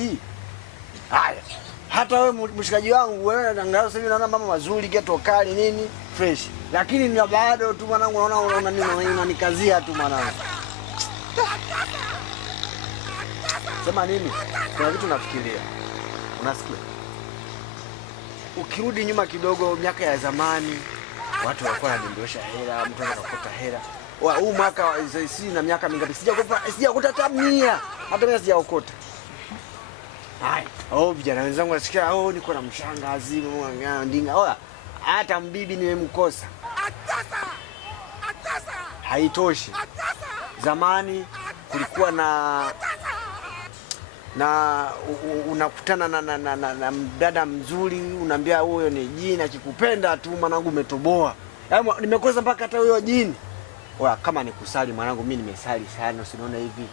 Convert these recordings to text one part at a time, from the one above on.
mshikaji. Haya. Hata wewe mshikaji wangu wewe angalau sasa hivi naona mama mazuri, geto kali nini, fresh. Lakini ni bado tu mwanangu naona unanikazia tu mwanangu. Sema nini? Kuna vitu nafikiria. Unasikia? Ukirudi nyuma kidogo miaka ya zamani, watu walikuwa wanadondosha hela, mtu anakuta hela. Huu mwaka si na miaka mingapi? Sijaokota hata 100. Hata mimi sijaokota. Hai, vijana wenzangu nasikia niko na mshangazi ndinga. Oya, hata mbibi nimemkosa. Haitoshi. Zamani kulikuwa na unakutana na mdada mzuri, unaambia huyo ni jini, akikupenda tu mwanangu umetoboa. Yaani nimekosa mpaka hata huyo jini. Oya, kama nikusali mwanangu, mimi nimesali sana, usiona hivi.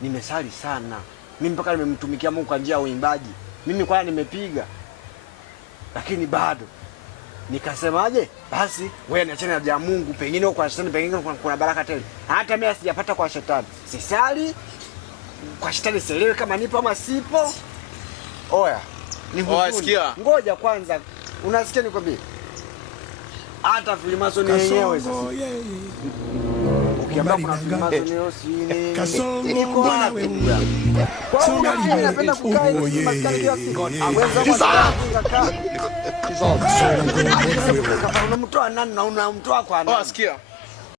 Nimesali sana. Mimi mpaka nimemtumikia Mungu kwa njia ya uimbaji. Mimi kwa nimepiga. Lakini bado nikasemaje? Basi wewe niachane na Mungu, pengine kwa shetani, pengine kuna baraka tele. Hata mimi sijapata kwa shetani. Sisali kwa shetani, sielewi kama nipo ama sipo. Oya, ni huzuni. Ngoja kwanza. Unasikia nikwambie? Hata Freemason yenyewe sasa. Ukiambia kuna Freemason yosini. Niko wapi? Kwa nini unapenda kukaa hivi maskani kila siku? Unamtoa nani na unamtoa kwa nani? Sikia.